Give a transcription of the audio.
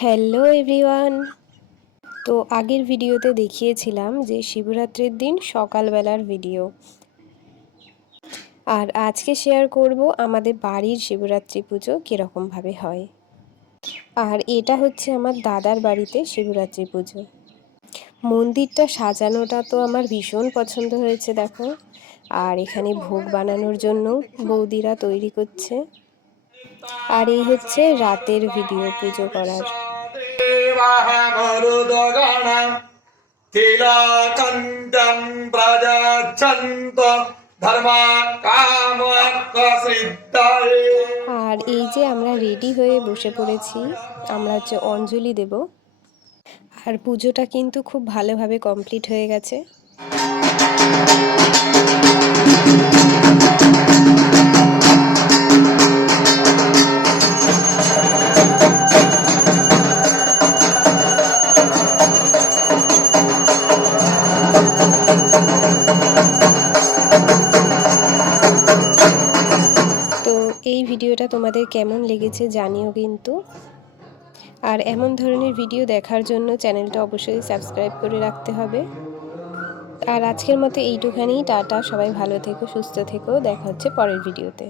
Hello everyone. তো আগের ভিডিওতে দেখিয়েছিলাম যে শিবরাত্রির দিন সকালবেলার ভিডিও, আর আজকে শেয়ার করব আমাদের বাড়ির শিবরাত্রি পুজো কীরকমভাবে হয়। আর এটা হচ্ছে আমার দাদার বাড়িতে শিবরাত্রি পুজো। মন্দিরটা সাজানোটা তো আমার ভীষণ পছন্দ হয়েছে, দেখো। আর এখানে ভোগ বানানোর জন্য বৌদিরা তৈরি করছে। আর এই হচ্ছে রাতের ভিডিও পুজো করার। আর এই যে আমরা রেডি হয়ে বসে পড়েছি, আমরা হচ্ছে অঞ্জলি দেব। আর পুজোটা কিন্তু খুব ভালোভাবে কমপ্লিট হয়ে গেছে। তো এই ভিডিওটা তোমাদের কেমন লেগেছে জানিও কিন্তু। আর এমন ধরনের ভিডিও দেখার জন্য চ্যানেলটা অবশ্যই সাবস্ক্রাইব করে রাখতে হবে। আর আজকের মতো এইটুখানি, টাটা। সবাই ভালো থেকো, সুস্থ থেকো, দেখা হচ্ছে পরের ভিডিওতে।